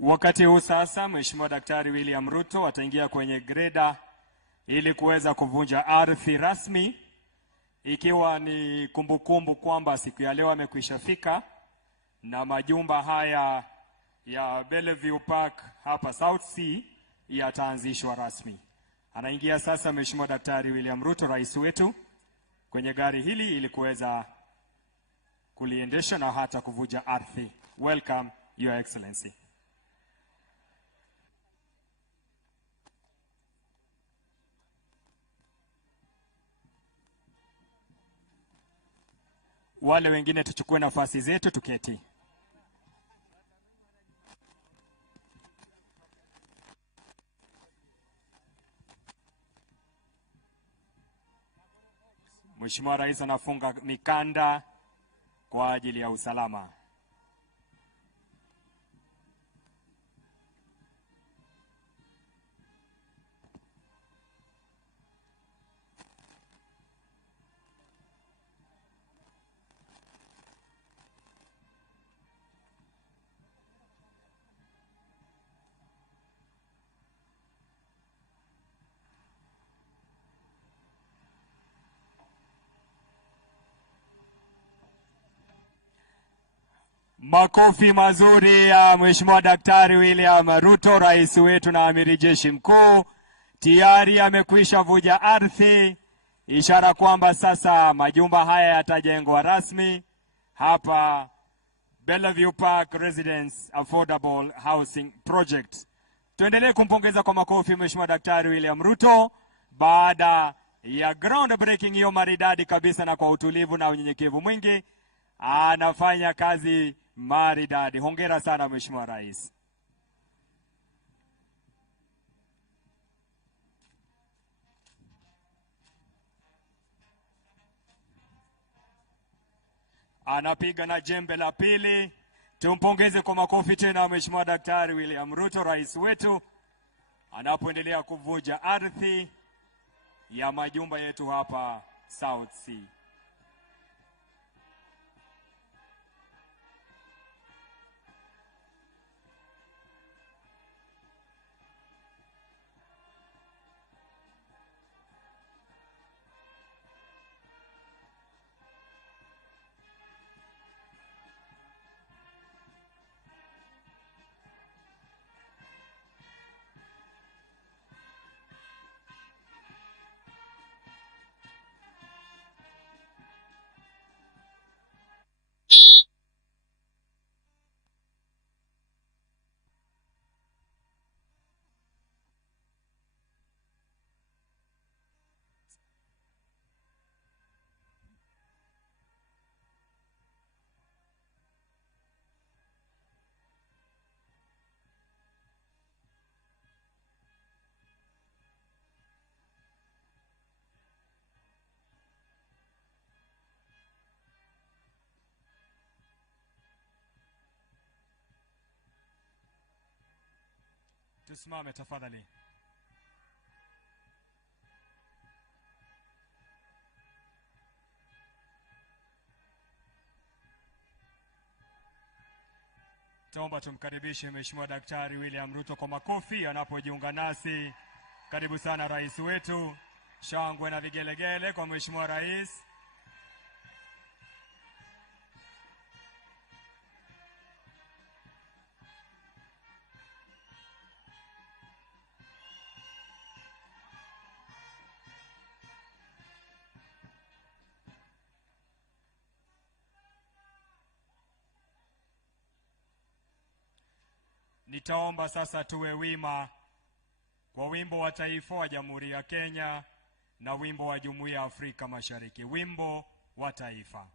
Wakati huu sasa Mheshimiwa Daktari William Ruto ataingia kwenye greda ili kuweza kuvunja ardhi rasmi, ikiwa ni kumbukumbu kwamba siku ya leo amekwisha fika na majumba haya ya Bellevue Park hapa South Sea yataanzishwa rasmi. Anaingia sasa Mheshimiwa Daktari William Ruto, rais wetu, kwenye gari hili ili kuweza kuliendesha na hata kuvunja ardhi. Welcome, Your Excellency. Wale wengine tuchukue nafasi zetu tuketi. Mheshimiwa Rais anafunga mikanda kwa ajili ya usalama. Makofi mazuri ya Mheshimiwa Daktari William Ruto, rais wetu na amiri jeshi mkuu. Tayari amekwisha vunja ardhi, ishara kwamba sasa majumba haya yatajengwa rasmi hapa Bellevue Park Residence Affordable Housing Project. Tuendelee kumpongeza kwa makofi Mheshimiwa Daktari William Ruto baada ya ground breaking hiyo maridadi kabisa, na kwa utulivu na unyenyekevu mwingi anafanya kazi maridadi. Hongera sana Mheshimiwa Rais. Anapiga na jembe la pili. Tumpongeze kwa makofi tena Mheshimiwa Daktari William Ruto, rais wetu, anapoendelea kuvunja ardhi ya majumba yetu hapa South Sea. Tusimame tafadhali. Tuomba tumkaribishe Mheshimiwa Daktari William Ruto kwa makofi anapojiunga nasi. Karibu sana rais wetu. Shangwe na vigelegele kwa Mheshimiwa Rais. Nitaomba sasa tuwe wima kwa wimbo wa taifa wa Jamhuri ya Kenya na wimbo wa Jumuiya ya Afrika Mashariki. Wimbo wa taifa.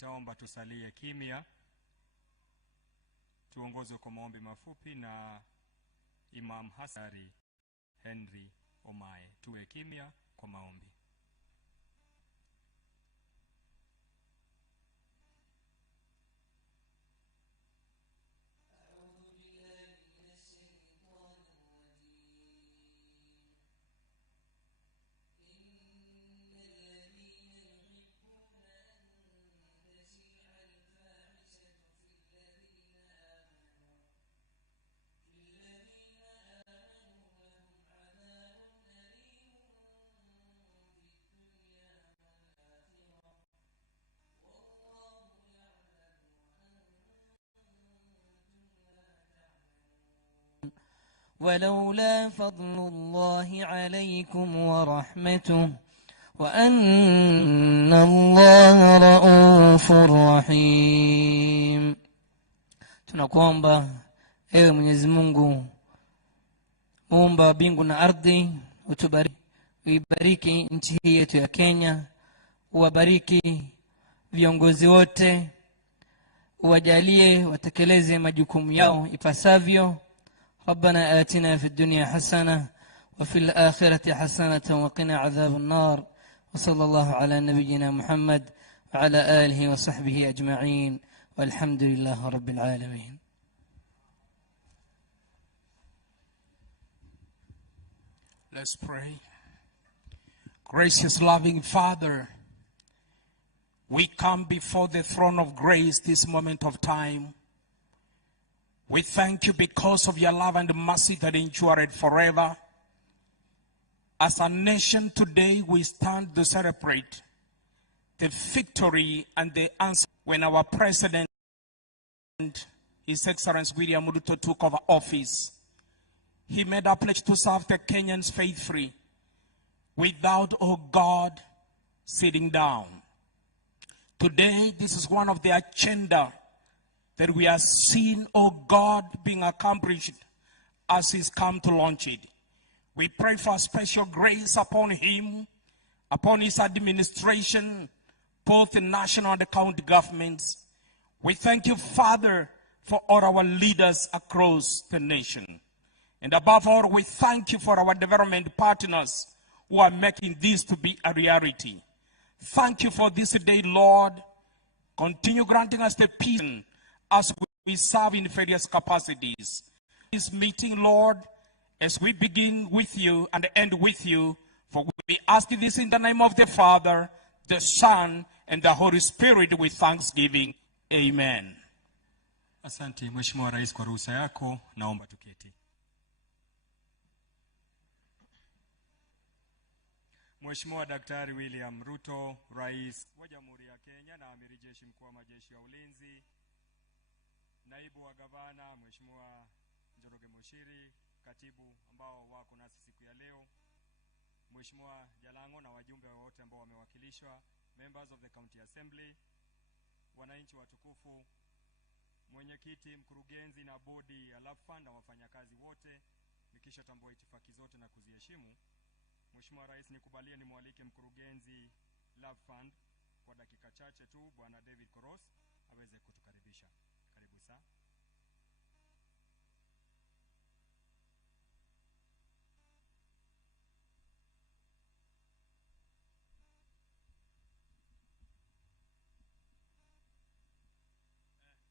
Nitaomba tusalie kimya, tuongozwe kwa maombi mafupi na Imam Hasari Henry Omae. Tuwe kimya kwa maombi. ولولا فضل الله عليكم ورحمته وأن الله رؤوف رحيم. Tunakuomba ewe Mwenyezi Mungu, muumba mbingu na ardhi, uibariki nchi hii yetu ya Kenya, uwabariki viongozi wote, uwajalie watekeleze majukumu yao ipasavyo. ربنا آتنا في الدنيا حسنة وفي الآخرة حسنة وقنا عذاب النار. وصلى الله على نبينا محمد وعلى آله وصحبه أجمعين والحمد لله رب العالمين. Let's pray. Gracious, loving Father, we come before the throne of grace this moment of time. We thank you because of your love and mercy that endured forever. As a nation today, we stand to celebrate the victory and the answer when our President, His Excellency William Ruto, took over office. He made a pledge to serve the Kenyans faithfully without, oh God, sitting down. Today, this is one of the agenda that we are seeing, oh God, being accomplished as He's come to launch it. We pray for special grace upon him, upon his administration, both the national and the county governments. We thank you, Father, for all our leaders across the nation. And above all, we thank you for our development partners who are making this to be a reality. Thank you for this day, Lord. Continue granting us the peace as we serve in various capacities. This meeting, Lord, as we begin with you and end with you, for we ask this in the name of the Father, the Son, and the Holy Spirit with thanksgiving. Amen. Asante Mheshimiwa Rais kwa ruhusa yako, naomba tuketi. Mheshimiwa Daktari William Ruto, Rais wa Jamhuri ya Kenya na Amiri Jeshi Mkuu wa Majeshi ya Ulinzi, Naibu wa Gavana Mheshimiwa Njoroge Mushiri, Katibu ambao wako nasi siku ya leo, Mheshimiwa Jalango na wajumbe wote ambao wamewakilishwa, members of the County Assembly, wananchi watukufu, mwenyekiti, mkurugenzi na bodi ya Love Fund na wafanyakazi wote, nikisha tambua itifaki zote na kuziheshimu. Mheshimiwa Rais, nikubalie nimwalike mkurugenzi Love Fund kwa dakika chache tu, Bwana David Koros, aweze kutukaribisha. Karibu sana.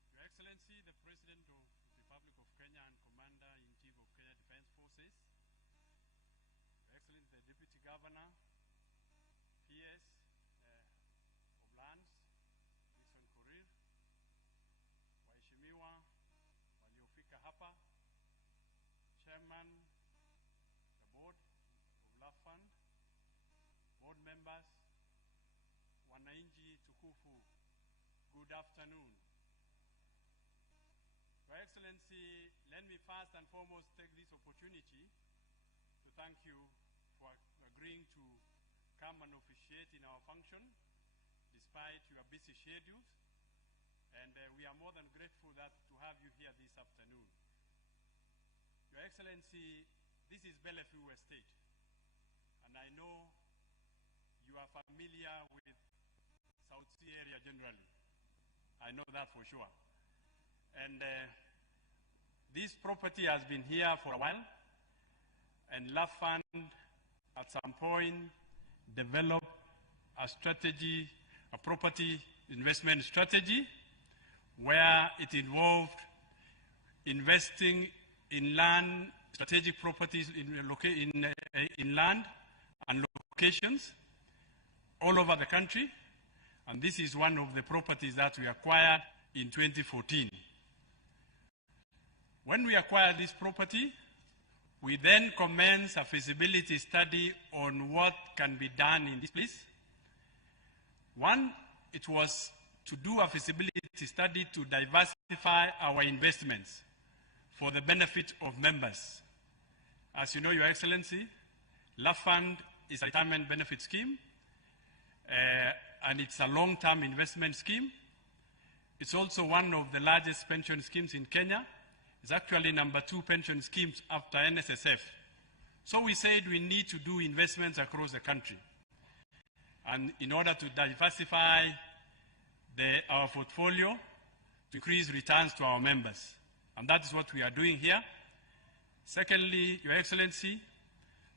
Your Excellency, the President of the Republic of Kenya and Commander-in-Chief of Kenya Defense Forces, Your Excellency, the Deputy Governor, PS of Lands, Nixon Korir, waheshimiwa waliofika hapa, Chairman, the Board of Love Fund, Board members, wananchi tukufu, good afternoon. Your Excellency, let me first and foremost take this opportunity to thank you for agreeing to come and officiate in our function despite your busy schedules. And we are more than grateful to have you here this afternoon. Your Excellency, this is Bellevue Estate, and I know you are familiar with South Sea area generally. I know that for sure. And this property has been here for a while, and Love Fund at some point developed a strategy, a property investment strategy, where it involved investing in land, strategic properties in land and locations all over the country. And this is one of the properties that we acquired in 2014. When we acquired this property, we then commenced a feasibility study on what can be done in this place. One, it was to do a feasibility study to diversify our investments for the benefit of members. As you know, Your Excellency, Love Fund is a retirement benefit scheme, and it's a long-term investment scheme. It's also one of the largest pension schemes in Kenya. It's actually number 2 pension schemes after NSSF. So we said we need to do investments across the country. And in order to diversify our portfolio, to increase returns to our members. And that is what we are doing here. Secondly, Your Excellency,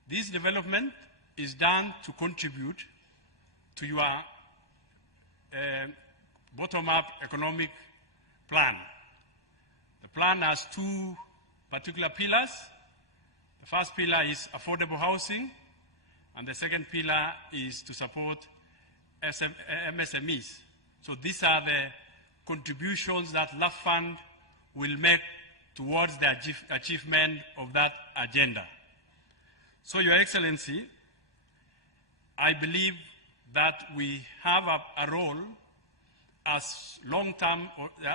this development is done to contribute to your bottom-up economic plan. The plan has 2 particular pillars. The first pillar is affordable housing, and the second pillar is to support MSMEs. So these are the contributions that Love Fund will make towards the achievement of that agenda. So, Your Excellency, I believe that we have a role as long-term,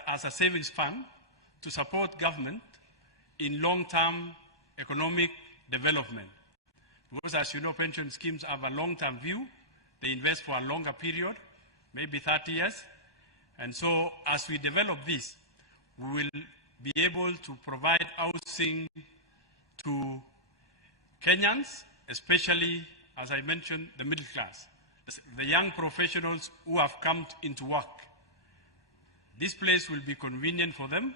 as a savings fund, to support government in long-term economic development. Because as you know, pension schemes have a long-term view. They invest for a longer period, maybe 30 years. And so as we develop this, we will be able to provide housing to Kenyans, especially, as I mentioned, the middle class, the young professionals who have come into work. This place will be convenient for them,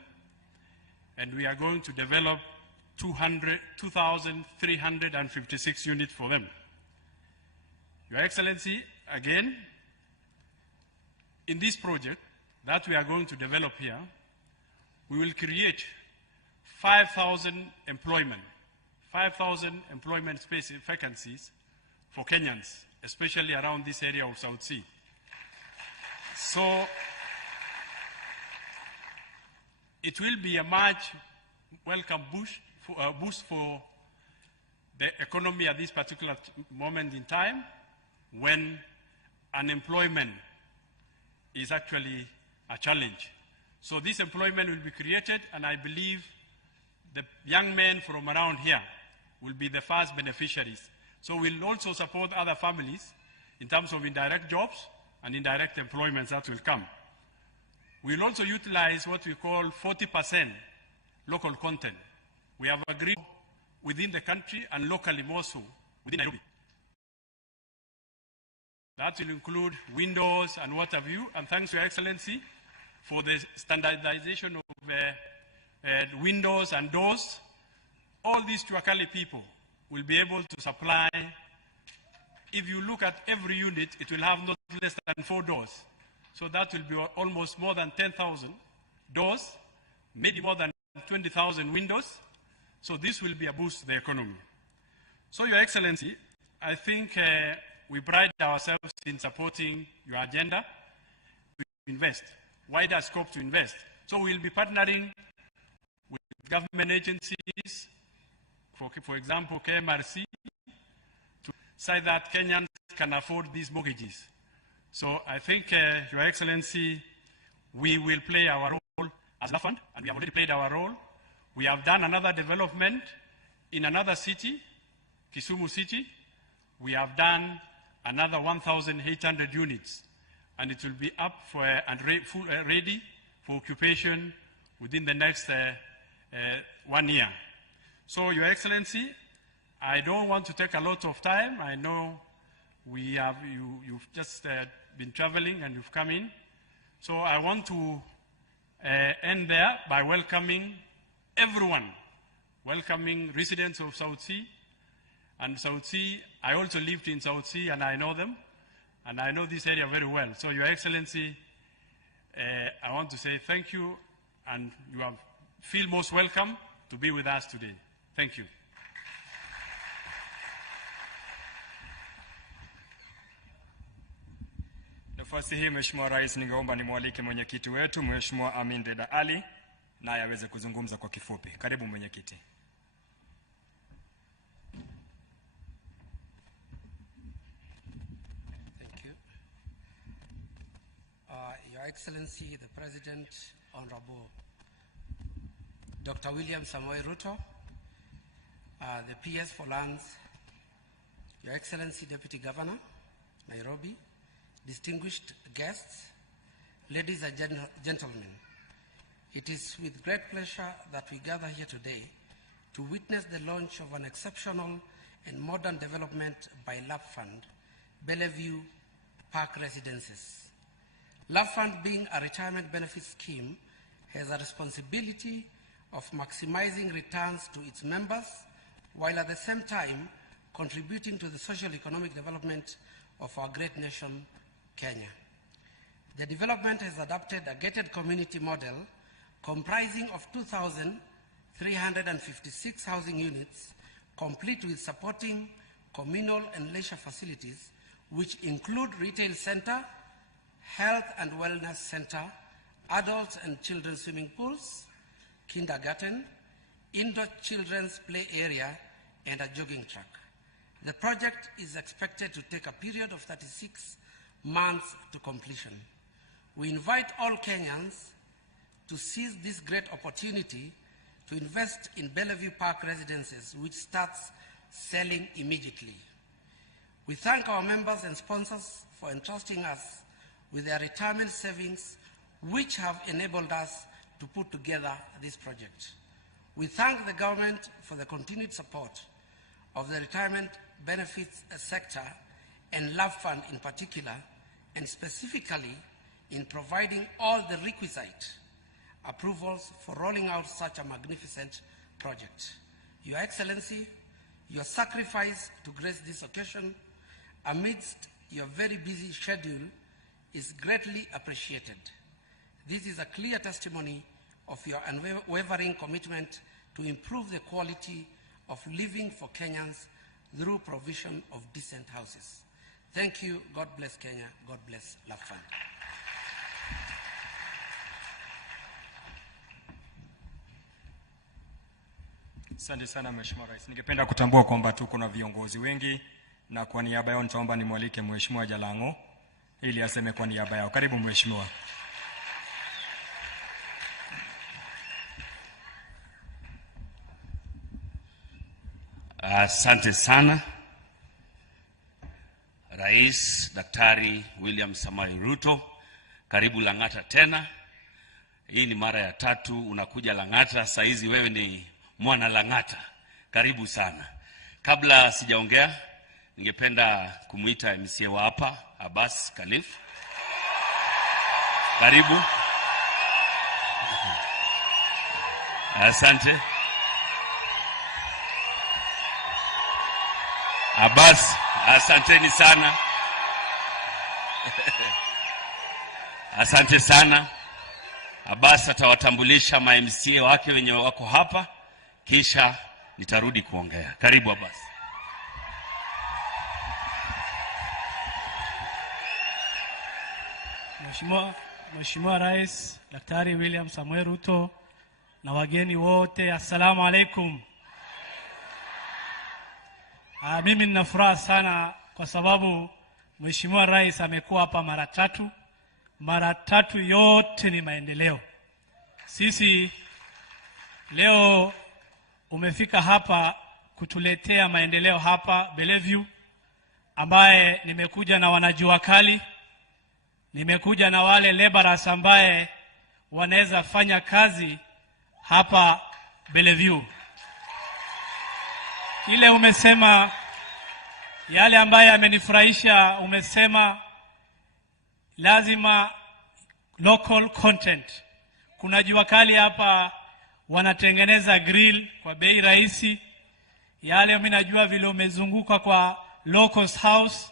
and we are going to develop 2,356 units for them. Your Excellency, again, in this project that we are going to develop here, we will create 5,000 employment space vacancies for Kenyans, especially around this area of South Sea. So it will be a much welcome boost for the economy at this particular moment in time, when unemployment is actually a challenge. So this employment will be created, and I believe the young men from around here will be the first beneficiaries. So we'll also support other families in terms of indirect jobs and indirect employments that will come. We'll also utilize what we call 40% local content. We have agreed within the country and locally more so within Nairobi. That will include windows and what have you, and thanks, Your Excellency, for the standardization of windows and doors. All these Chuakali people will be able to supply. If you look at every unit, it will have not less than 4 doors. So that will be almost more than 10,000 doors, maybe more than 20,000 windows. So this will be a boost to the economy. So, Your Excellency, I think we pride ourselves in supporting your agenda to invest, wider scope to invest. So we'll be partnering with government agencies, for example, KMRC, to say that Kenyans can afford these mortgages. So I think, Your Excellency, we will play our role as Love Fund, and we have already played our role. We have done another development in another city, Kisumu City. We have done another 1,800 units, and it will be up for and ready for occupation within the next 1 year. So, Your Excellency, I don't want to take a lot of time. I know you've just been traveling and you've come in. So I want to end there by welcoming everyone, welcoming residents of South Sea. And South Sea, I also lived in South Sea and I know them, and I know this area very well. So Your Excellency, I want to say thank you, and you feel most welcome to be with us today. Thank you. Nafasi hii Mheshimiwa Rais, ningeomba nimwalike mwenyekiti wetu Mheshimiwa Amin Reda Ali naye aweze kuzungumza kwa kifupi. Karibu mwenyekiti. Thank you. Your Excellency, the President, Honorable Dr. William Samoei Ruto, the PS for Lands, Your Excellency, Deputy Governor, Nairobi, distinguished guests, ladies and gentlemen, it is with great pleasure that we gather here today to witness the launch of an exceptional and modern development by Love Fund, Bellevue Park Residences. Love Fund, being a retirement benefit scheme, has a responsibility of maximizing returns to its members, while at the same time contributing to the social economic development of our great nation, Kenya. The development has adopted a gated community model comprising of 2,356 housing units, complete with supporting communal and leisure facilities, which include retail center, health and wellness center, adults and children's swimming pools, kindergarten, indoor children's play area, and a jogging track. The project is expected to take a period of 36 months to completion. We invite all Kenyans to seize this great opportunity to invest in Bellevue Park Residences, which starts selling immediately. We thank our members and sponsors for entrusting us with their retirement savings, which have enabled us to put together this project. We thank the government for the continued support of the retirement benefits sector and Love Fund in particular, and specifically in providing all the requisite approvals for rolling out such a magnificent project. Your Excellency, your sacrifice to grace this occasion amidst your very busy schedule is greatly appreciated. This is a clear testimony of your unwavering commitment to improve the quality of living for Kenyans through provision of decent houses. Thank you. God bless Kenya. God bless Love Fund. Asante sana Mheshimiwa Rais. Ningependa kutambua kwamba tuko na viongozi wengi, na kwa niaba yao nitaomba nimwalike Mheshimiwa Jalango ili aseme kwa niaba yao. Karibu Mheshimiwa. Asante sana Rais Daktari William Samoei Ruto, karibu Lang'ata tena. Hii ni mara ya 3 unakuja Lang'ata, saa hizi wewe ni mwana Lang'ata. Karibu sana. Kabla sijaongea, ningependa kumuita Mzee wa hapa, Abbas Khalif. Karibu. Asante. Abbas, asanteni sana. Asante sana. Abbas atawatambulisha ma-MCA wake wenye wako hapa, kisha nitarudi kuongea. Karibu Abbas. Mheshimiwa Rais Daktari William Samoei Ruto na wageni wote, assalamu alaikum. Mimi nina furaha sana kwa sababu Mheshimiwa Rais amekuwa hapa mara 3. Mara 3 yote ni maendeleo. Sisi leo umefika hapa kutuletea maendeleo hapa Bellevue, ambaye nimekuja na wanajua kali, nimekuja na wale laborers ambaye wanaweza fanya kazi hapa Bellevue. Ile umesema, yale ambaye amenifurahisha, umesema lazima local content. Kuna jua kali hapa, wanatengeneza grill kwa bei rahisi. Yale mimi najua vile umezunguka kwa locals house,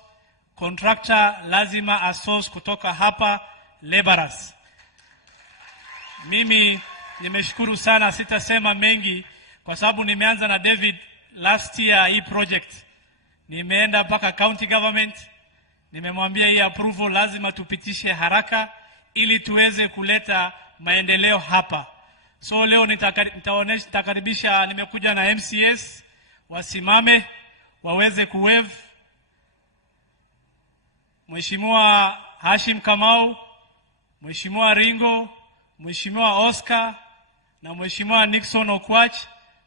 contractor lazima asource kutoka hapa laborers. Mimi nimeshukuru sana, sitasema mengi kwa sababu nimeanza na David last year hii project. Nimeenda mpaka county government, nimemwambia hii approval lazima tupitishe haraka ili tuweze kuleta maendeleo hapa. So leo nitakaribisha, nimekuja na MCS wasimame waweze kuwave. Mheshimiwa Hashim Kamau, Mheshimiwa Ringo, Mheshimiwa Oscar na Mheshimiwa Nixon Okwach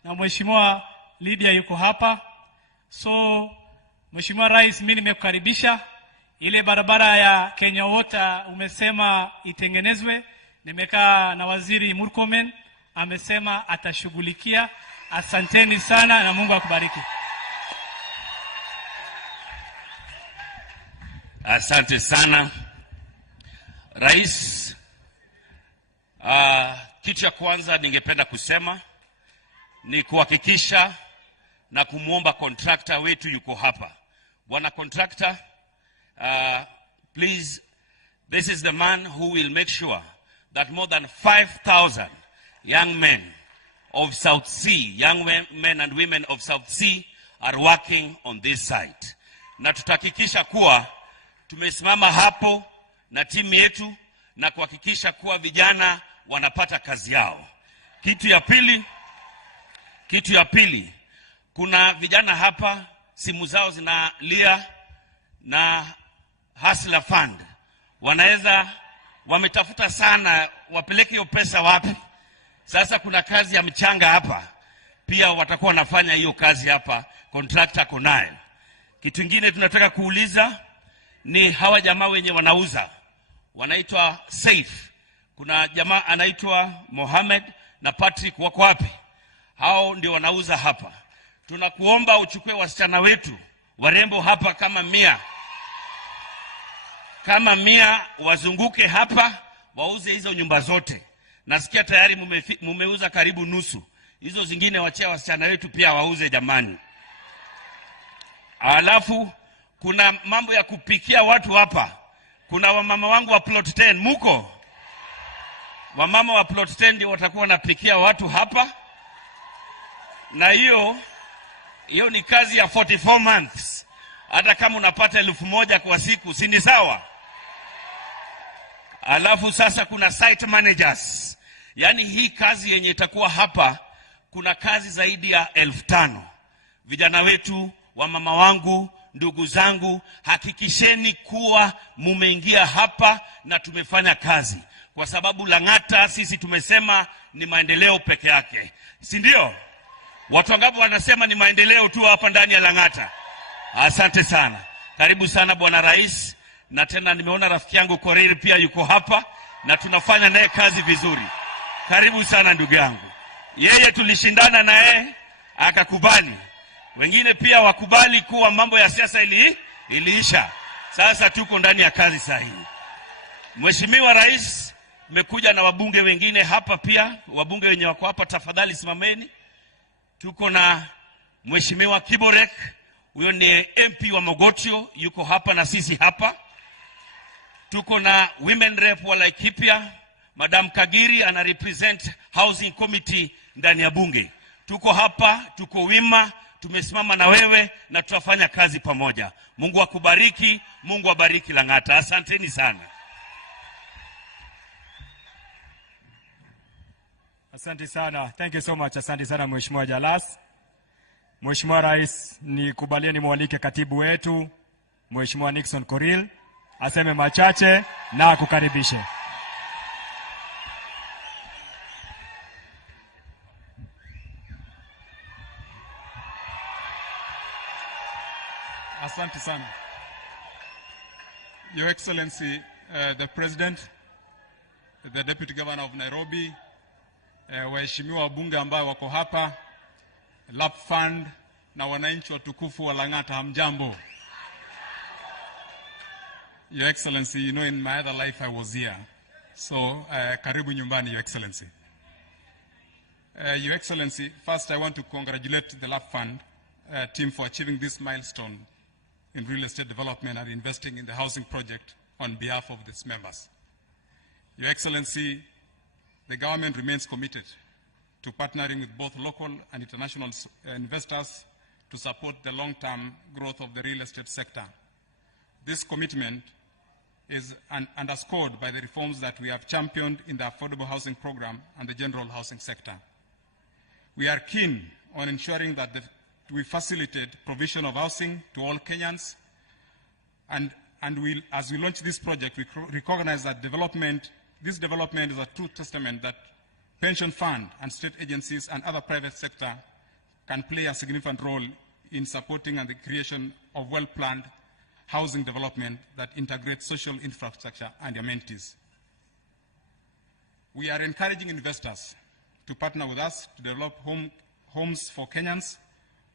na Mheshimiwa Lydia yuko hapa. So Mheshimiwa Rais, mimi nimekukaribisha. Ile barabara ya Kenya Water umesema itengenezwe. Nimekaa na Waziri Murkomen, amesema atashughulikia. Asanteni sana na Mungu akubariki. Asante sana Rais. Kitu cha kwanza ningependa kusema ni kuhakikisha na kumuomba contractor wetu yuko hapa. Bwana contractor, please, this is the man who will make sure that more than 5,000 young men of South Sea, young men and women of South Sea are working on this site. Na tutahakikisha kuwa tumesimama hapo na timu yetu na kuhakikisha kuwa vijana wanapata kazi yao. Kitu ya pili, kuna vijana hapa simu zao zinalia na Hustler Fund. Wametafuta sana wapeleke hiyo pesa wapi. Sasa kuna kazi ya mchanga hapa, pia watakuwa wanafanya hiyo kazi hapa, contractor konaye. Kitu kingine tunataka kuuliza ni hawa jamaa wenye wanauza, wanaitwa Safe. Kuna jamaa anaitwa Mohamed na Patrick, wako wapi? Hao ndio wanauza hapa. Tunakuomba uchukue wasichana wetu warembo hapa kama 100 wazunguke hapa wauze hizo nyumba zote. Nasikia tayari mumeuza karibu nusu. Hizo zingine wachia wasichana wetu pia wauze jamani. Alafu kuna mambo ya kupikia watu hapa. Kuna wamama wangu wa plot 10 muko? Wamama wa plot 10 ndio watakuwa wanapikia watu hapa. Na hiyo ni kazi ya 44 months. Hata kama unapata 1,000 kwa siku, si ni sawa? Alafu sasa kuna site managers. Yaani hii kazi yenye itakuwa hapa, kuna kazi zaidi ya 5,000. Vijana wetu, wamama wangu, ndugu zangu, hakikisheni kuwa mumeingia hapa na tumefanya kazi. Kwa sababu Lang'ata sisi tumesema ni maendeleo peke yake. Si ndio? Watu wangapi wanasema ni maendeleo tu hapa ndani ya Lang'ata? Asante sana. Karibu sana Bwana Rais. Na tena nimeona rafiki yangu Korir pia yuko hapa na tunafanya naye kazi vizuri. Karibu sana ndugu yangu. Yeye tulishindana naye akakubali. Wengine pia wakubali kuwa mambo ya siasa iliisha. Sasa tuko ndani ya kazi sahihi. Mheshimiwa Rais, nimekuja na wabunge wengine hapa pia. Wabunge wenye wako hapa tafadhali simameni. Tuko na Mheshimiwa Kiborek, huyo ni MP wa Mogotio, yuko hapa na sisi hapa. Tuko na Women Rep wa Laikipia, Madam Kagiri ana represent Housing Committee ndani ya bunge. Tuko hapa, tuko wima, tumesimama na wewe na tutafanya kazi pamoja. Mungu akubariki, Mungu abariki Lang'ata. Asanteni sana. Asante sana. Thank you so much. Asante sana Mheshimiwa Jalas. Mheshimiwa Rais, nikubalieni mwalike katibu wetu Mheshimiwa Nixon Koril aseme machache na akukaribishe. Asante sana. Your Excellency, the President, the Deputy Governor of Nairobi, waheshimiwa wabunge ambao wako hapa, LAP Fund na wananchi watukufu wa Lang'ata, hamjambo. Your Excellency, you know in my other life I was here. So, karibu nyumbani, Your Excellency. Your Excellency, first I want to congratulate the LAP Fund team for achieving this milestone in real estate development and investing in the housing project on behalf of its members. Your Excellency, the government remains committed to partnering with both local and international investors to support the long-term growth of the real estate sector. This commitment is underscored by the reforms that we have championed in the affordable housing program and the general housing sector. We are keen on ensuring that we facilitate provision of housing to all Kenyans, and as we launch this project, we recognize that this development is a true testament that pension fund and state agencies and other private sector can play a significant role in supporting and the creation of well-planned housing development that integrates social infrastructure and amenities. We are encouraging investors to partner with us to develop homes for Kenyans.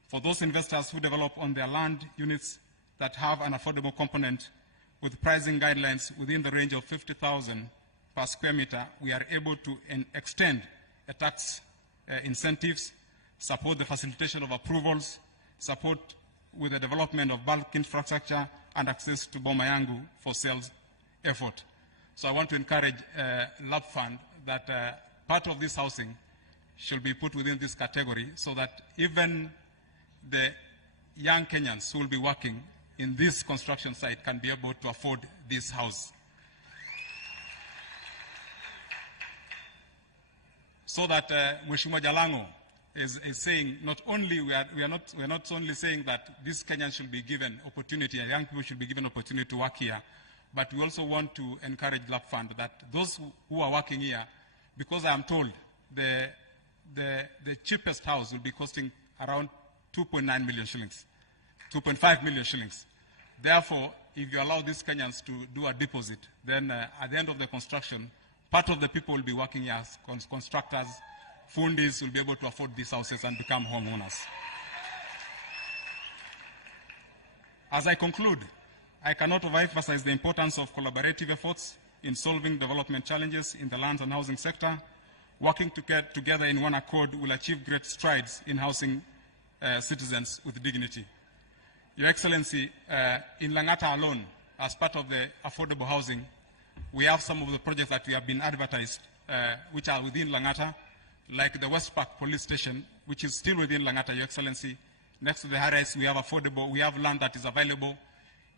For those investors who develop on their land units that have an affordable component with pricing guidelines within the range of 50,000 per square meter, we are able to extend a tax incentives, support the facilitation of approvals, support with the development of bulk infrastructure and access to Boma Yangu for sales effort. So I want to encourage LAP Fund that part of this housing should be put within this category so that even the young Kenyans who will be working in this construction site can be able to afford this house. So that Mheshimiwa Jalango is saying not only we are not only saying that these Kenyans should be given opportunity, young people should be given opportunity to work here, but we also want to encourage LAP Fund that those who are working here, because I am told the cheapest house will be costing around 2.9 million shillings, 2.5 million shillings. Therefore, if you allow these Kenyans to do a deposit, then at the end of the construction, part of the people will be working here as constructors, fundis will be able to afford these houses and become homeowners. As I conclude, I cannot overemphasize the importance of collaborative efforts in solving development challenges in the lands and housing sector. Working together in one accord will achieve great strides in housing citizens with dignity. Your Excellency, in Langata alone, as part of the affordable housing, we have some of the projects that we have been advertised, which are within Langata, like the West Park Police Station, which is still within Langata, Your Excellency. Next to the Harris, we have land that is available.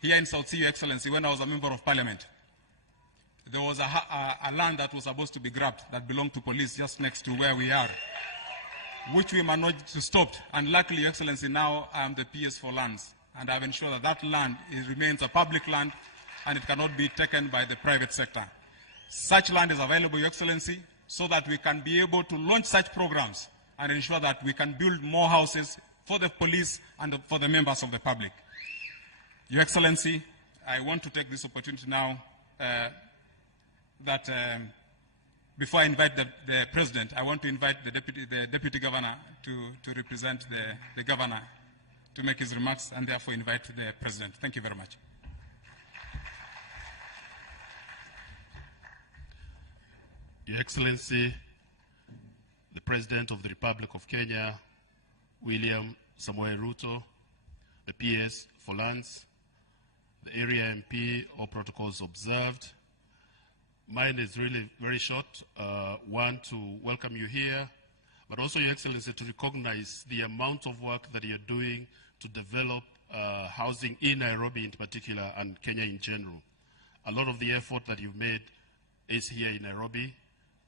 Here in South Sea, Your Excellency, when I was a member of Parliament, there was a land that was supposed to be grabbed that belonged to police just next to where we are, which we managed to stop. And luckily, Your Excellency, now I am the PS for lands, and I've ensured that that land remains a public land and it cannot be taken by the private sector. Such land is available, Your Excellency, so that we can be able to launch such programs and ensure that we can build more houses for the police and for the members of the public. Your Excellency, I want to take this opportunity now before I invite the President, I want to invite the Deputy Governor to represent the Governor to make his remarks, and therefore invite the President. Thank you very much. Your Excellency, the President of the Republic of Kenya, William Samoei Ruto, the PS for Lands, the area MP, all protocols observed. Mine is really very short. One, to welcome you here, but also, Your Excellency, to recognize the amount of work that you're doing to develop housing in Nairobi in particular and Kenya in general. A lot of the effort that you've made is here in Nairobi.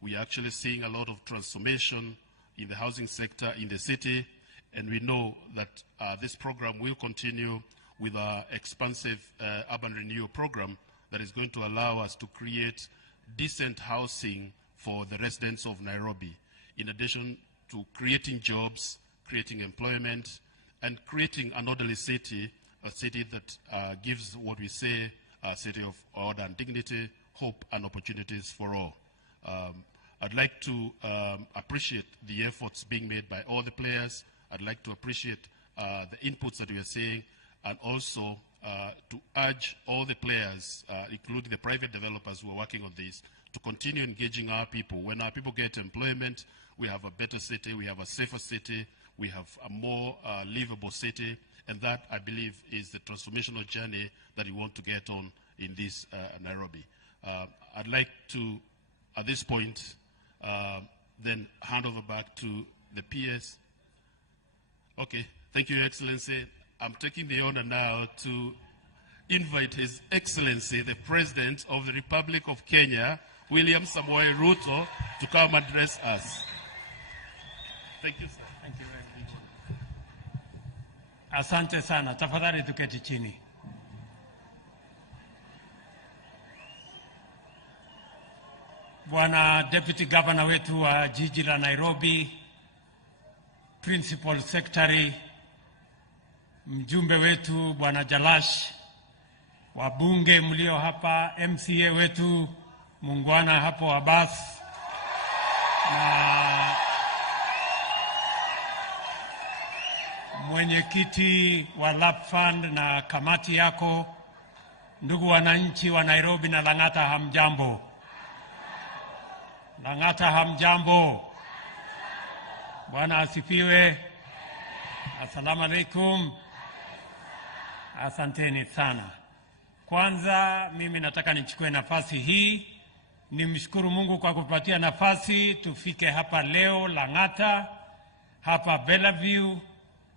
We are actually seeing a lot of transformation in the housing sector in the city, and we know that this program will continue with our expansive urban renewal program that is going to allow us to create decent housing for the residents of Nairobi, in addition to creating jobs, creating employment, and creating an orderly city, a city that gives what we say a city of order and dignity, hope and opportunities for all. I'd like to appreciate the efforts being made by all the players. I'd like to appreciate the inputs that we are seeing, and also to urge all the players, including the private developers who are working on this, to continue engaging our people. When our people get employment, we have a better city, we have a safer city, we have a more livable city, and that, I believe, is the transformational journey that we want to get on in this Nairobi. I'd like to, at this point, then hand over back to the PS. Okay, thank you, Your Excellency. I'm taking the honor now to invite His Excellency, the President of the Republic of Kenya, William Samoei Ruto, to come address us. Thank you, sir. Thank you very much. Asante sana. Tafadhali tuketi chini. Bwana Deputy Governor wetu wa jiji la Nairobi, Principal Secretary, mjumbe wetu Bwana Jalash, wabunge mlio hapa, MCA wetu Mungwana hapo Abbas, na mwenyekiti wa Lap Fund na kamati yako, ndugu wananchi wa Nairobi na Lang'ata, hamjambo. Lang'ata, hamjambo. Bwana asifiwe. Assalamu alaikum. Asanteni sana. Kwanza mimi nataka nichukue nafasi hii nimshukuru Mungu kwa kupatia nafasi tufike hapa leo Lang'ata, hapa Bellevue,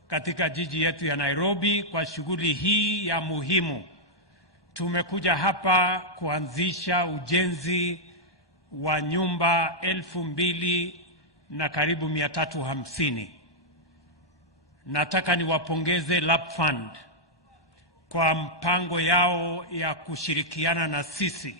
katika jiji yetu ya Nairobi kwa shughuli hii ya muhimu. Tumekuja hapa kuanzisha ujenzi wa nyumba 2,000 na karibu 350. Nataka niwapongeze Lap Fund kwa mpango yao ya kushirikiana na sisi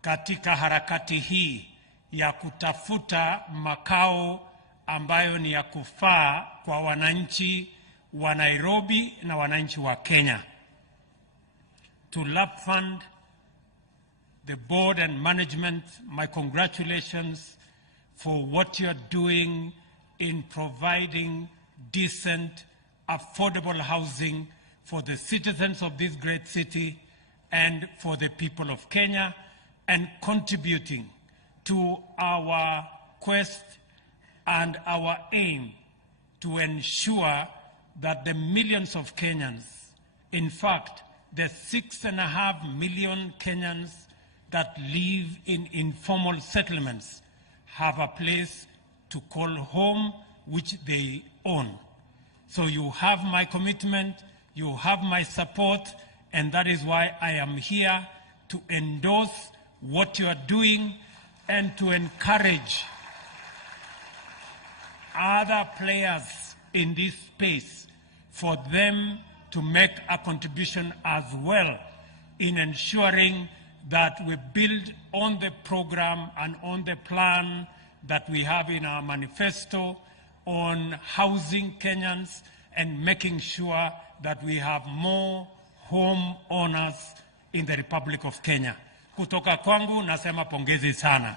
katika harakati hii ya kutafuta makao ambayo ni ya kufaa kwa wananchi wa Nairobi na wananchi wa Kenya. To Lap Fund, the board and management, my congratulations for what you're doing in providing decent, affordable housing for the citizens of this great city and for the people of Kenya, and contributing to our quest and our aim to ensure that the millions of Kenyans, in fact, the 6.5 million Kenyans that live in informal settlements, have a place to call home which they own. So you have my commitment, you have my support, and that is why I am here to endorse what you are doing and to encourage other players in this space for them to make a contribution as well in ensuring that we build on the program and on the plan that we have in our manifesto on housing Kenyans and making sure that we have more home owners in the Republic of Kenya. Kutoka kwangu nasema pongezi sana.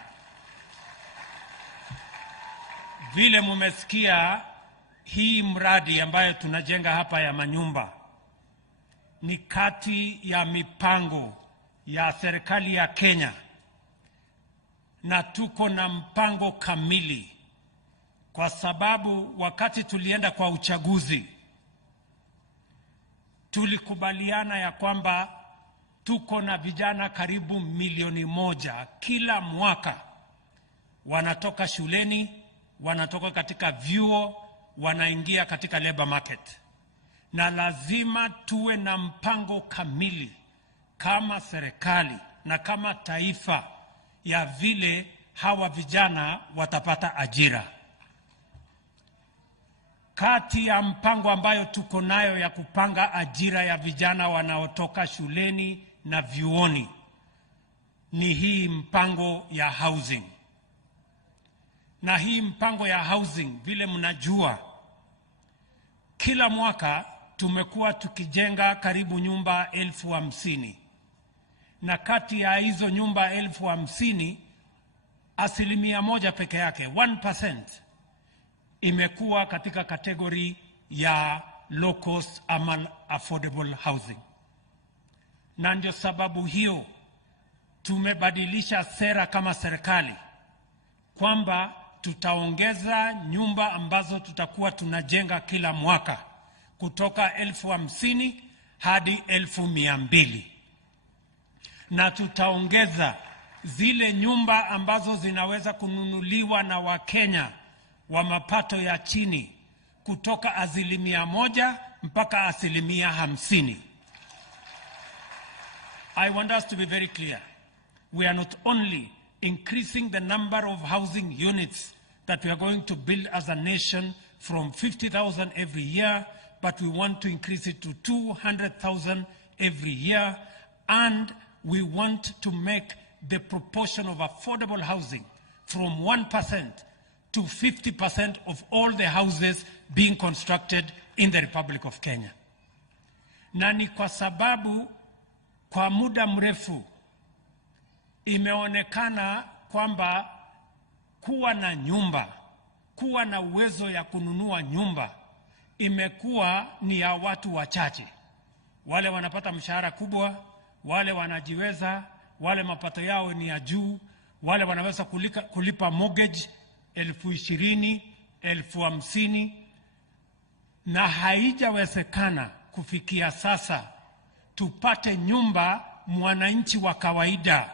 Vile mumesikia, hii mradi ambayo tunajenga hapa ya manyumba ni kati ya mipango ya serikali ya Kenya, na tuko na mpango kamili kwa sababu wakati tulienda kwa uchaguzi tulikubaliana ya kwamba tuko na vijana karibu 1,000,000 kila mwaka wanatoka shuleni, wanatoka katika vyuo, wanaingia katika labor market, na lazima tuwe na mpango kamili kama serikali na kama taifa ya vile hawa vijana watapata ajira. Kati ya mpango ambayo tuko nayo ya kupanga ajira ya vijana wanaotoka shuleni na vyuoni ni hii mpango ya housing. Na hii mpango ya housing, vile mnajua, kila mwaka tumekuwa tukijenga karibu nyumba 50,000. Na kati ya hizo nyumba 50,000, 1% peke yake, 1%, imekuwa katika kategori ya low cost ama affordable housing. Na ndio sababu hiyo tumebadilisha sera kama serikali kwamba tutaongeza nyumba ambazo tutakuwa tunajenga kila mwaka kutoka 50,000 hadi 200,000. Na tutaongeza zile nyumba ambazo zinaweza kununuliwa na Wakenya wa mapato ya chini kutoka 1% mpaka 50%. I want us to be very clear. We are not only increasing the number of housing units that we are going to build as a nation from 50,000 every year, but we want to increase it to 200,000 every year, and we want to make the proportion of affordable housing from 1% to 50% of all the houses being constructed in the Republic of Kenya. Na ni kwa sababu kwa muda mrefu imeonekana kwamba kuwa na nyumba, kuwa na uwezo ya kununua nyumba imekuwa ni ya watu wachache. Wale wanapata mshahara kubwa, wale wanajiweza, wale mapato yao ni ya juu, wale wanaweza kulipa mortgage 20,000, 50,000, na haijawezekana kufikia sasa tupate nyumba mwananchi wa kawaida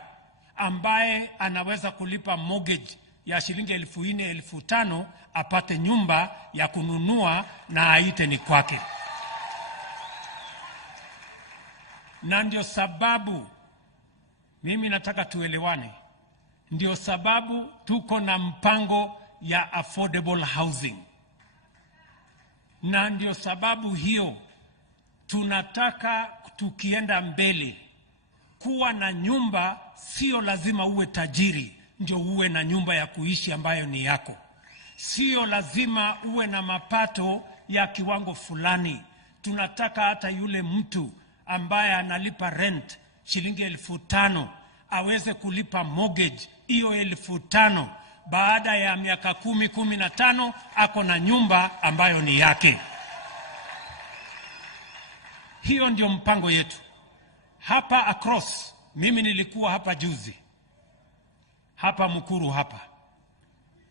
ambaye anaweza kulipa mortgage ya shilingi 4,000, 5,000 apate nyumba ya kununua na aite ni kwake. Na ndio sababu mimi nataka tuelewane. Ndio sababu tuko na mpango ya affordable housing. Na ndio sababu hiyo tunataka tukienda mbele kuwa na nyumba, sio lazima uwe tajiri ndio uwe na nyumba ya kuishi ambayo ni yako. Sio lazima uwe na mapato ya kiwango fulani. Tunataka hata yule mtu ambaye analipa rent shilingi 5,000 aweze kulipa mortgage hiyo 5,000. Baada ya miaka 10, 15 ako na nyumba ambayo ni yake. Hiyo ndio mpango yetu. Hapa across, mimi nilikuwa hapa juzi, hapa Mukuru hapa.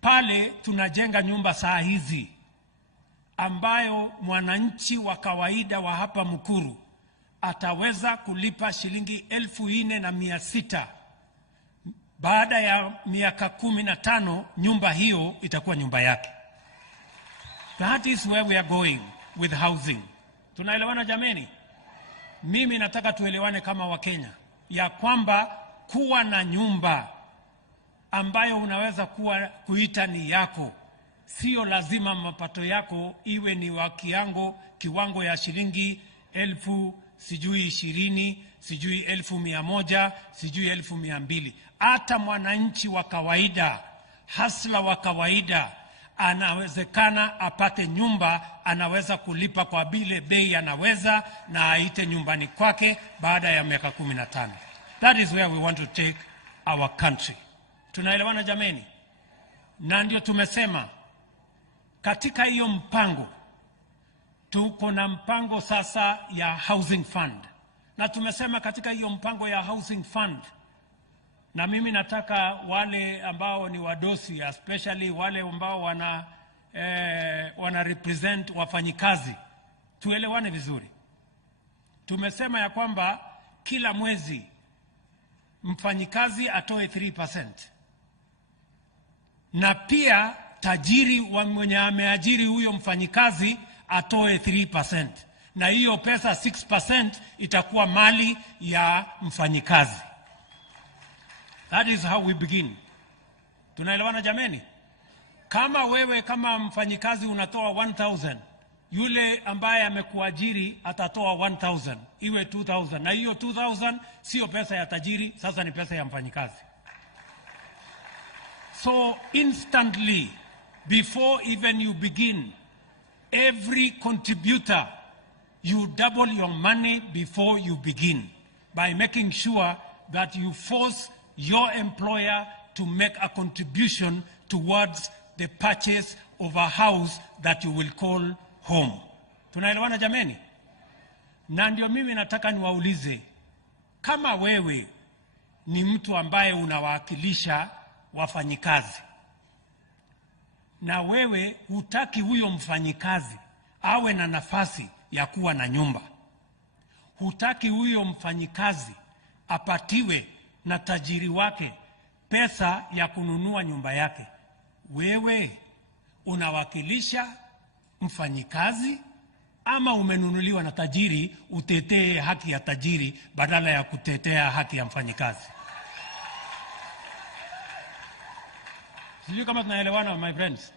Pale tunajenga nyumba saa hizi ambayo mwananchi wa kawaida wa hapa Mukuru ataweza kulipa shilingi 4,600. Baada ya miaka 15 nyumba hiyo itakuwa nyumba yake. That is where we are going with housing. Tunaelewana jameni? Mimi nataka tuelewane kama Wakenya ya kwamba kuwa na nyumba ambayo unaweza kuita ni yako, sio lazima mapato yako iwe ni wa kiwango ya shilingi 20,000, 1,100, 1,200. Hata mwananchi wa kawaida, hasla wa kawaida, anawezekana apate nyumba, anaweza kulipa kwa bile bei anaweza, na aite nyumbani kwake baada ya miaka 15. That is where we want to take our country. Tunaelewana jameni? Na ndio tumesema katika hiyo mpango tuko na mpango sasa ya housing fund. Na tumesema katika hiyo mpango ya housing fund, na mimi nataka wale ambao ni wadosi, especially wale ambao wana represent wafanyikazi, tuelewane vizuri. Tumesema ya kwamba kila mwezi mfanyikazi atoe 3%. Na pia tajiri wa mwenye ameajiri huyo mfanyikazi atoe 3%. Na hiyo pesa 6% itakuwa mali ya mfanyikazi. That is how we begin. Tunaelewana jameni? Kama wewe kama mfanyikazi unatoa 1,000, yule ambaye amekuajiri atatoa 1,000, iwe 2,000. Na hiyo 2,000 sio pesa ya tajiri, sasa ni pesa ya mfanyikazi. So instantly, before even you begin, every contributor, you double your money before you begin by making sure that you force your employer to make a contribution towards the purchase of a house that you will call home. Tunaelewana jameni? Na ndio mimi nataka niwaulize, kama wewe ni mtu ambaye unawakilisha wafanyikazi, na wewe hutaki huyo mfanyikazi awe na nafasi ya kuwa na nyumba. Hutaki huyo mfanyikazi apatiwe na tajiri wake pesa ya kununua nyumba yake. Wewe unawakilisha mfanyikazi ama umenunuliwa na tajiri utetee haki ya tajiri badala ya kutetea haki ya mfanyikazi? Sijui kama tunaelewana, my friends.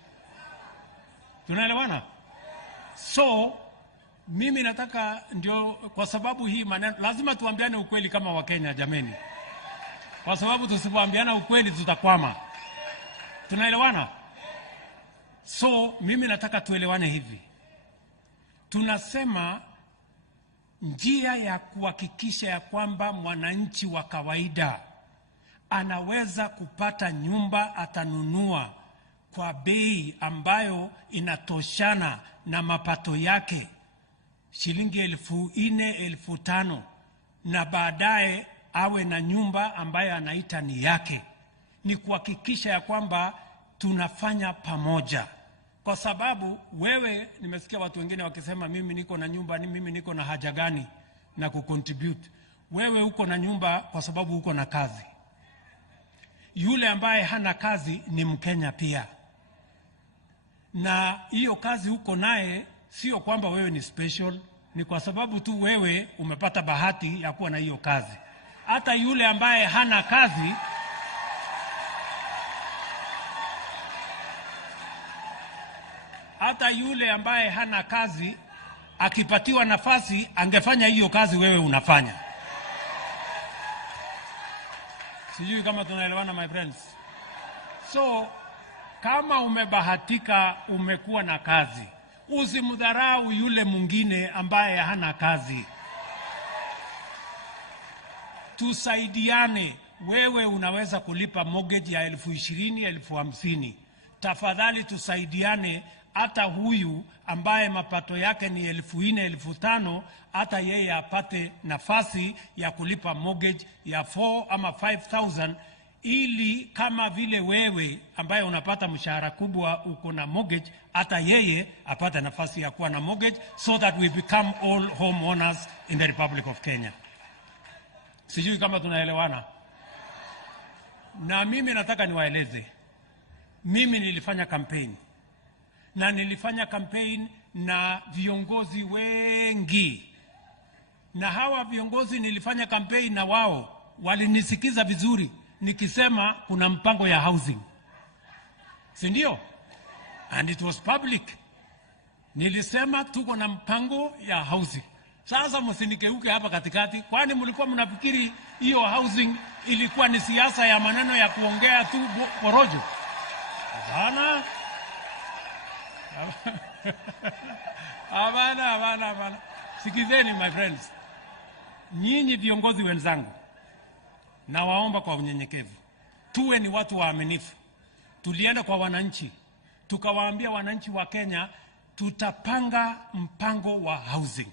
Tunaelewana? So mimi nataka ndio, kwa sababu hii maneno lazima tuambiane ukweli kama Wakenya jameni. Kwa sababu tusipoambiana ukweli tutakwama. Tunaelewana? So mimi nataka tuelewane hivi. Tunasema njia ya kuhakikisha ya kwamba mwananchi wa kawaida anaweza kupata nyumba atanunua kwa bei ambayo inatoshana na mapato yake, shilingi 4,000, 5,000, na baadaye awe na nyumba ambayo anaita ni yake, ni kuhakikisha ya kwamba tunafanya pamoja. Kwa sababu wewe, nimesikia watu wengine wakisema mimi niko na nyumba, mimi niko na haja gani na kucontribute. Wewe uko na nyumba kwa sababu uko na kazi. Yule ambaye hana kazi ni Mkenya pia, na hiyo kazi uko naye sio kwamba wewe ni special, ni kwa sababu tu wewe umepata bahati ya kuwa na hiyo kazi. Hata yule ambaye hana kazi, akipatiwa nafasi angefanya hiyo kazi wewe unafanya. Sijui kama tunaelewana, my friends. So kama umebahatika umekuwa na kazi, usimdharau yule mwingine ambaye hana kazi. Tusaidiane. Wewe unaweza kulipa mortgage ya 20,000, 50,000. Tafadhali tusaidiane, hata huyu ambaye mapato yake ni 4,000, 5,000, hata yeye apate nafasi ya kulipa mortgage ya 4 ama 5,000, ili kama vile wewe ambaye unapata mshahara kubwa uko na mortgage, hata yeye apate nafasi ya kuwa na mortgage, so that we become all homeowners in the Republic of Kenya. Sijui kama tunaelewana. Na mimi nataka niwaeleze, mimi nilifanya campaign, na nilifanya campaign na viongozi wengi, na hawa viongozi nilifanya campaign na wao walinisikiza vizuri nikisema kuna mpango ya housing, si ndio? And it was public. Nilisema tuko na mpango ya housing. Sasa msinikeuke hapa katikati, kwani mlikuwa mnafikiri hiyo housing ilikuwa ni siasa ya maneno ya kuongea tu porojo? Hapana. Hapana. Sikizeni my friends. Nyinyi viongozi wenzangu, nawaomba kwa unyenyekevu, tuwe ni watu waaminifu. Tulienda kwa wananchi, tukawaambia wananchi wa Kenya tutapanga mpango wa housing,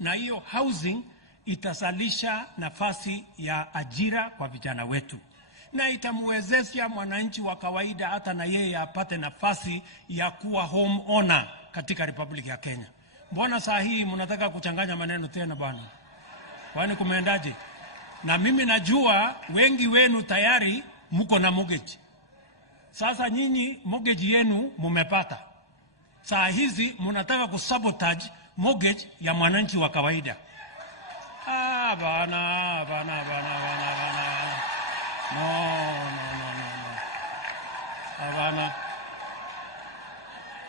na hiyo housing itasalisha nafasi ya ajira kwa vijana wetu, na itamwezesha mwananchi wa kawaida hata na yeye apate nafasi ya kuwa home owner katika Republic ya Kenya. Mbona saa hii mnataka kuchanganya maneno tena bwana? Kwani kumeendaje? Na mimi najua wengi wenu tayari mko na mortgage. Sasa nyinyi mortgage yenu mumepata. Saa hizi mnataka kusabotage mortgage ya mwananchi wa kawaida. Bana. No. Bana.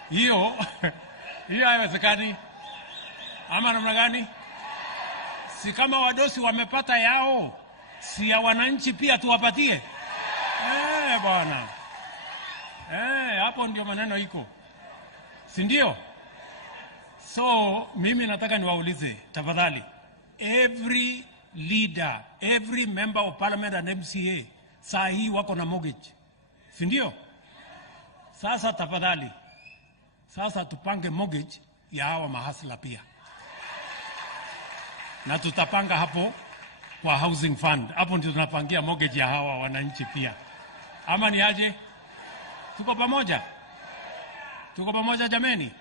Hiyo haiwezekani. Ama namna gani? Si kama wadosi wamepata yao, si ya wananchi pia tuwapatie? Bwana. Hapo ndio maneno iko. Si ndio? So mimi nataka niwaulize tafadhali, every leader, every member of parliament and MCA saa hii wako na mortgage, si ndio? Sasa tafadhali, sasa tupange mortgage ya hawa mahasla pia, na tutapanga hapo kwa housing fund. Hapo ndio tunapangia mortgage ya hawa wananchi pia. Ama ni aje? Tuko pamoja? Tuko pamoja jameni?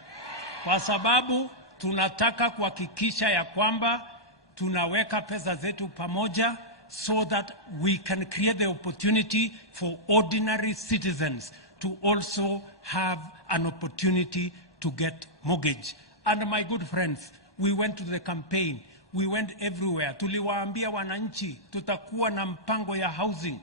Kwa sababu tunataka kuhakikisha ya kwamba tunaweka pesa zetu pamoja so that we can create the opportunity for ordinary citizens to also have an opportunity to get mortgage. And my good friends, we went to the campaign, we went everywhere. Tuliwaambia wananchi tutakuwa na mpango ya housing,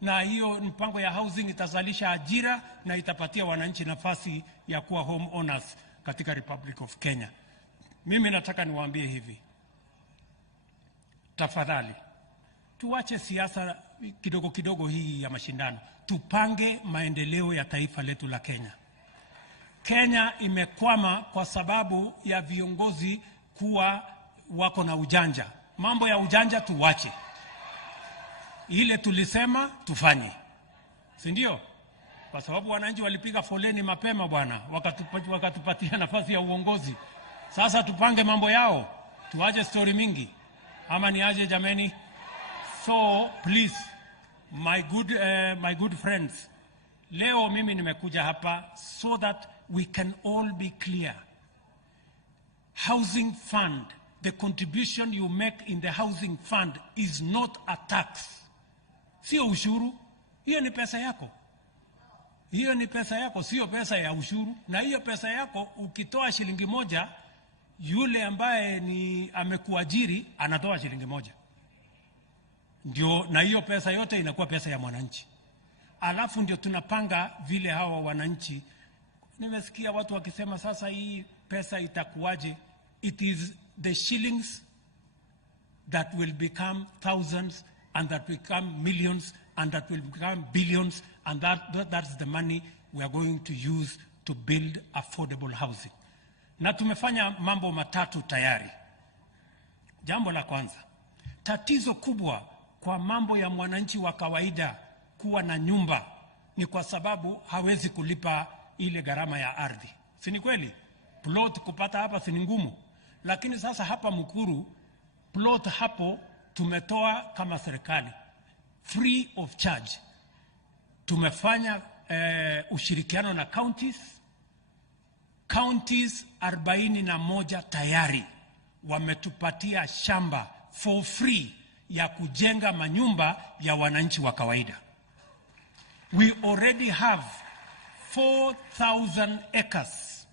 na hiyo mpango ya housing itazalisha ajira na itapatia wananchi nafasi ya kuwa home owners katika Republic of Kenya. Mimi nataka niwaambie hivi, tafadhali tuache siasa kidogo kidogo hii ya mashindano, tupange maendeleo ya taifa letu la Kenya. Kenya imekwama kwa sababu ya viongozi kuwa wako na ujanja. Mambo ya ujanja tuwache, ile tulisema tufanye, si ndio? Kwa sababu wananchi walipiga foleni mapema bwana, wakatupatia nafasi ya uongozi. Sasa tupange mambo yao, tuache story mingi. Ama ni aje jameni? So please, my good friends, leo mimi nimekuja hapa so that we can all be clear. Housing fund, the contribution you make in the housing fund is not a tax. Sio ushuru, hiyo ni pesa yako. Hiyo ni pesa yako, sio pesa ya ushuru. Na hiyo pesa yako ukitoa shilingi moja, yule ambaye ni amekuajiri anatoa shilingi moja. Ndio, na hiyo pesa yote inakuwa pesa ya mwananchi. Alafu ndio tunapanga vile hawa wananchi. Nimesikia watu wakisema sasa hii pesa itakuwaje? It is the shillings that will become thousands, and that will become millions, and that will become billions, and that's the money we are going to use to build affordable housing. Na tumefanya mambo matatu tayari. Jambo la kwanza, tatizo kubwa kwa mambo ya mwananchi wa kawaida kuwa na nyumba ni kwa sababu hawezi kulipa ile gharama ya ardhi. Si ni kweli? Plot kupata hapa si ngumu. Lakini sasa hapa Mukuru, plot hapo tumetoa kama serikali free of charge. Tumefanya ushirikiano na counties 41 tayari wametupatia shamba for free ya kujenga manyumba ya wananchi wa kawaida. We already have 4,000 acres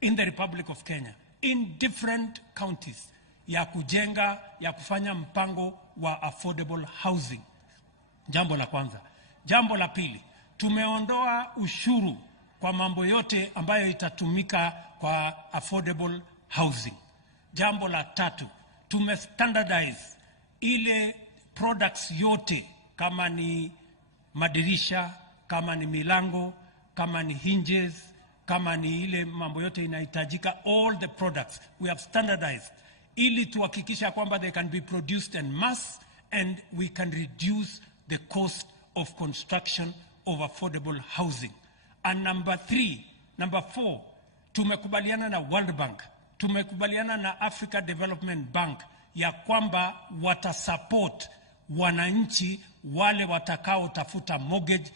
in the Republic of Kenya in different counties ya kujenga, ya kufanya mpango wa affordable housing. Jambo la kwanza. Jambo la pili, tumeondoa ushuru kwa mambo yote ambayo itatumika kwa affordable housing. Jambo la tatu, tumestandardize ile products yote, kama ni madirisha, kama ni milango, kama ni hinges, kama ni ile mambo yote inahitajika, all the products we have standardized ili tuhakikisha kwamba they can be produced en mass and we can reduce the cost of construction of affordable housing. And number 4, tumekubaliana na World Bank, tumekubaliana na Africa Development Bank ya kwamba watasupport wananchi wale watakao tafuta mortgage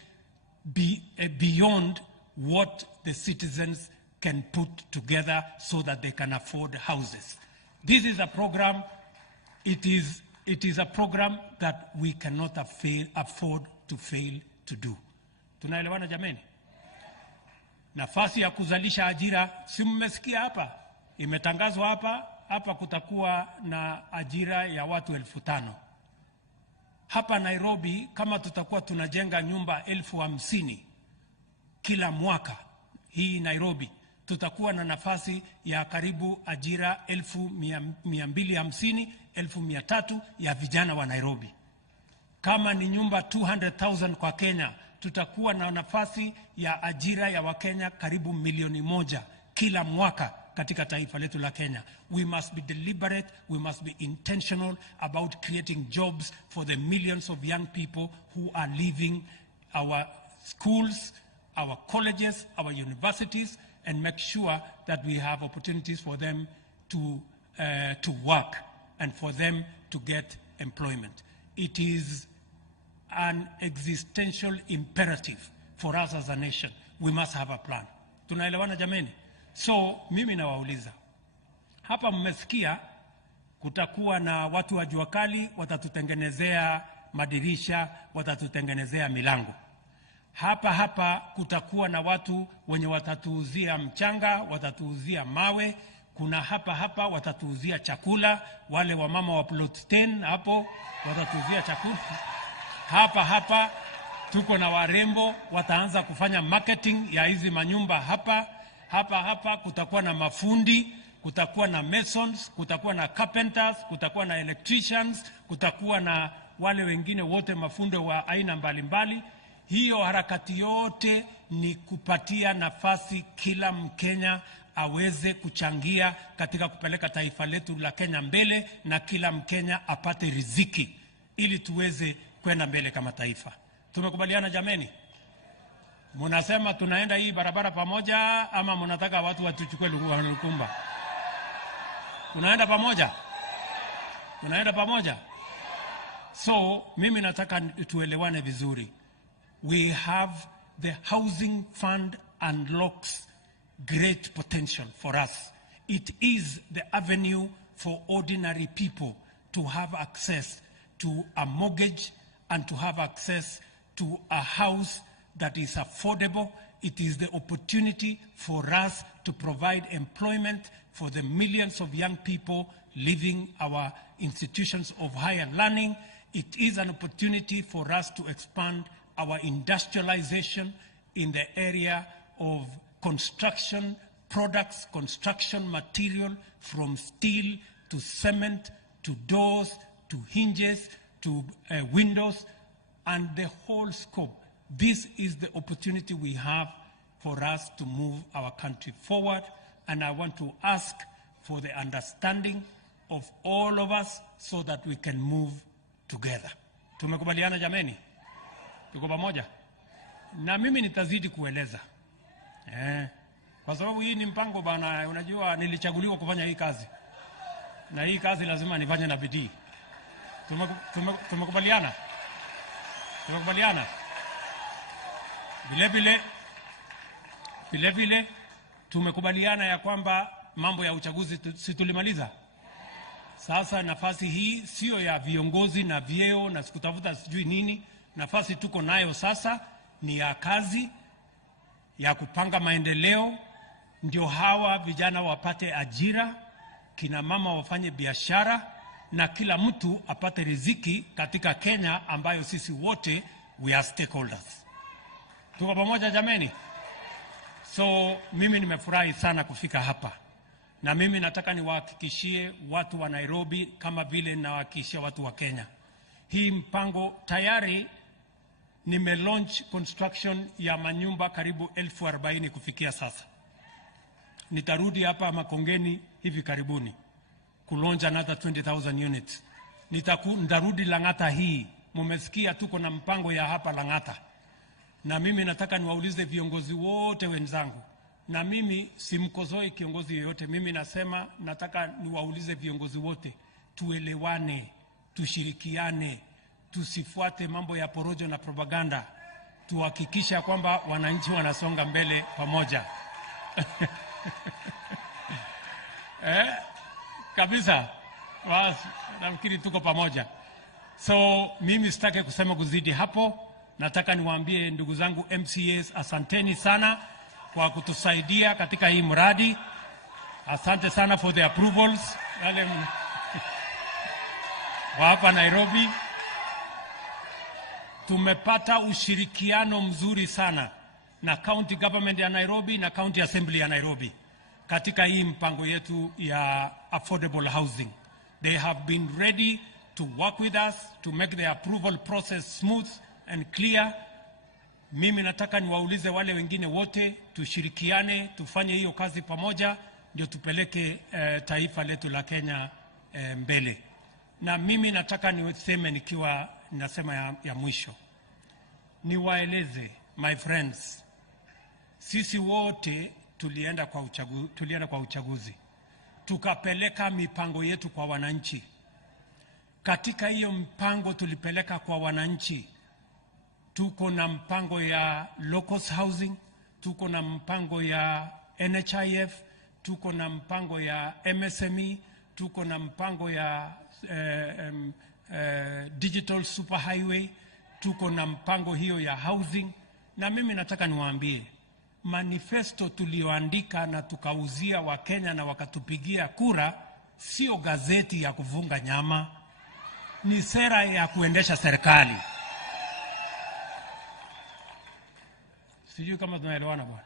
beyond what the citizens can put together so that they can afford houses. This is a program, it is a program that we cannot afford to fail to do. Tunaelewana jameni? Nafasi ya kuzalisha ajira, si mmesikia hapa? Imetangazwa hapa kutakuwa na ajira ya watu 5,000. Hapa Nairobi kama tutakuwa tunajenga nyumba 50,000 kila mwaka, hii Nairobi tutakuwa na nafasi ya karibu ajira 250,000, 300,000 ya vijana wa Nairobi. Kama ni nyumba 200,000 kwa Kenya, tutakuwa na nafasi ya ajira ya Wakenya karibu 1,000,000 kila mwaka katika taifa letu la Kenya. We must be deliberate, we must be intentional about creating jobs for the millions of young people who are leaving our schools, our colleges, our universities, and make sure that we have opportunities for them to work and for them to get employment. It is an existential imperative for us as a nation. We must have a plan. Tunaelewana jameni? So mimi nawauliza, hapa mmesikia kutakuwa na watu wa jua kali watatutengenezea madirisha, watatutengenezea milango. Hapa kutakuwa na watu wenye watatuuzia mchanga, watatuuzia mawe. Kuna hapa watatuuzia chakula, wale wa mama wa plot 10 hapo watatuuzia chakula. Hapa tuko na warembo wataanza kufanya marketing ya hizi manyumba hapa kutakuwa na mafundi, kutakuwa na masons, kutakuwa na carpenters, kutakuwa na electricians, kutakuwa na wale wengine wote mafundo wa aina mbalimbali. Hiyo harakati yote ni kupatia nafasi kila Mkenya aweze kuchangia katika kupeleka taifa letu la Kenya mbele, na kila Mkenya apate riziki ili tuweze kwenda mbele kama taifa. Tumekubaliana jameni? Mnasema tunaenda hii barabara pamoja ama mnataka watu watuchukue lukumba? Tunaenda pamoja? Tunaenda pamoja? So mimi nataka tuelewane vizuri. We have the housing fund unlocks great potential for us. It is the avenue for ordinary people to have access to a mortgage and to have access to a house that is affordable. It is the opportunity for us to provide employment for the millions of young people leaving our institutions of higher learning. It is an opportunity for us to expand our industrialization in the area of construction products, construction material, from steel to cement to doors to hinges to windows and the whole scope. This is the opportunity we have for us to move our country forward, and I want to ask for the understanding of all of us so that we can move together. Tumekubaliana jameni? Tuko pamoja? Na mimi nitazidi kueleza. Kwa sababu hii ni mpango bana, unajua nilichaguliwa kufanya hii kazi. Na hii kazi lazima nifanye na bidii. Tumekubaliana? Tumekubaliana? Vile tumekubaliana ya kwamba mambo ya uchaguzi si tulimaliza. Sasa nafasi hii sio ya viongozi na vyeo na sikutafuta sijui nini. Nafasi tuko nayo sasa ni ya kazi, ya kupanga maendeleo, ndio hawa vijana wapate ajira, kina mama wafanye biashara, na kila mtu apate riziki katika Kenya ambayo sisi wote we are stakeholders. Tuko pamoja jameni? So mimi nimefurahi sana kufika hapa. Na mimi nataka niwahakikishie watu wa Nairobi kama vile nawahakikishia watu wa Kenya. Hii mpango tayari nimelaunch construction ya manyumba karibu 40,000 kufikia sasa. Nitarudi hapa Makongeni hivi karibuni kulaunch another 20,000 units. Nitarudi Lang'ata hii. Mumesikia tuko na mpango ya hapa Lang'ata. Na mimi nataka niwaulize viongozi wote wenzangu. Na mimi simkozoi kiongozi yoyote. Mimi nasema nataka niwaulize viongozi wote. Tuelewane, tushirikiane, tusifuate mambo ya porojo na propaganda. Tuhakikisha kwamba wananchi wanasonga mbele pamoja. Kabisa. Basi nafikiri tuko pamoja. So mimi sitaki kusema kuzidi hapo. Nataka niwaambie ndugu zangu MCAs, asanteni sana kwa kutusaidia katika hii mradi. Asante sana for the approvals. Wale wa hapa Nairobi. Tumepata ushirikiano mzuri sana na County Government ya Nairobi na County Assembly ya Nairobi katika hii mpango yetu ya affordable housing. They have been ready to work with us to make the approval process smooth and clear. Mimi nataka niwaulize wale wengine wote, tushirikiane, tufanye hiyo kazi pamoja, ndio tupeleke taifa letu la Kenya mbele. Na mimi nataka niseme nikiwa nasema ya mwisho. Niwaeleze, my friends, sisi wote tulienda kwa uchaguzi. Tukapeleka mipango yetu kwa wananchi. Katika hiyo mpango tulipeleka kwa wananchi, tuko na mpango ya locust housing, tuko na mpango ya NHIF, tuko na mpango ya MSME, tuko na mpango ya digital superhighway, tuko na mpango hiyo ya housing. Na mimi nataka niwaambie, manifesto tulioandika na tukauzia Wakenya na wakatupigia kura, sio gazeti ya kuvunga nyama, ni sera ya kuendesha serikali. Sijui kama tunaelewana bwana.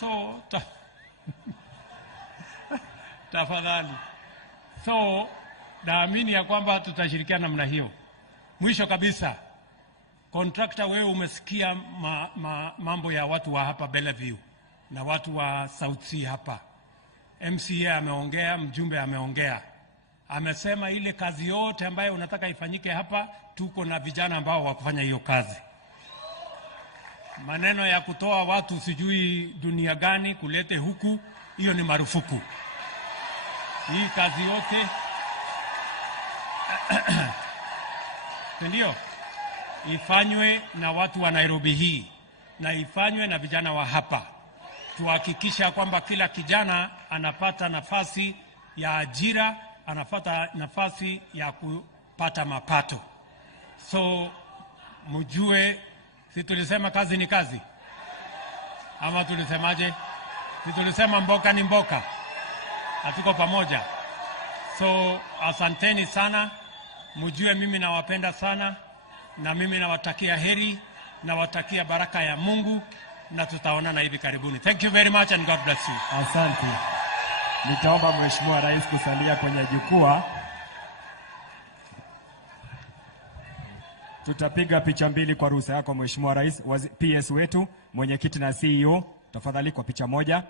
So tafadhali. So naamini ya kwamba tutashirikiana namna hiyo. Mwisho kabisa, contractor, wewe umesikia mambo ya watu wa hapa Bellevue na watu wa South Sea hapa. MCA ameongea, mjumbe ameongea. Amesema ile kazi yote ambayo unataka ifanyike hapa, tuko na vijana ambao wakufanya hiyo kazi. Maneno ya kutoa watu sijui dunia gani kulete huku, hiyo ni marufuku. Hii kazi yote ndio ifanywe na watu wa Nairobi hii, na ifanywe na vijana wa hapa. Tuhakikisha kwamba kila kijana anapata nafasi ya ajira, anapata nafasi ya kupata mapato. So mjue, si tulisema kazi ni kazi? Ama tulisemaje? Si tulisema mboka ni mboka? Hatuko pamoja. So asanteni sana. Mjue mimi nawapenda sana, na mimi nawatakia heri, nawatakia baraka ya Mungu, na tutaonana hivi karibuni. Thank you very much and God bless you. Asante. Nitaomba Mheshimiwa Rais kusalia kwenye jukwaa. Tutapiga picha mbili kwa ruhusa yako Mheshimiwa Rais. PS wetu, mwenyekiti na CEO, tafadhali kwa picha moja.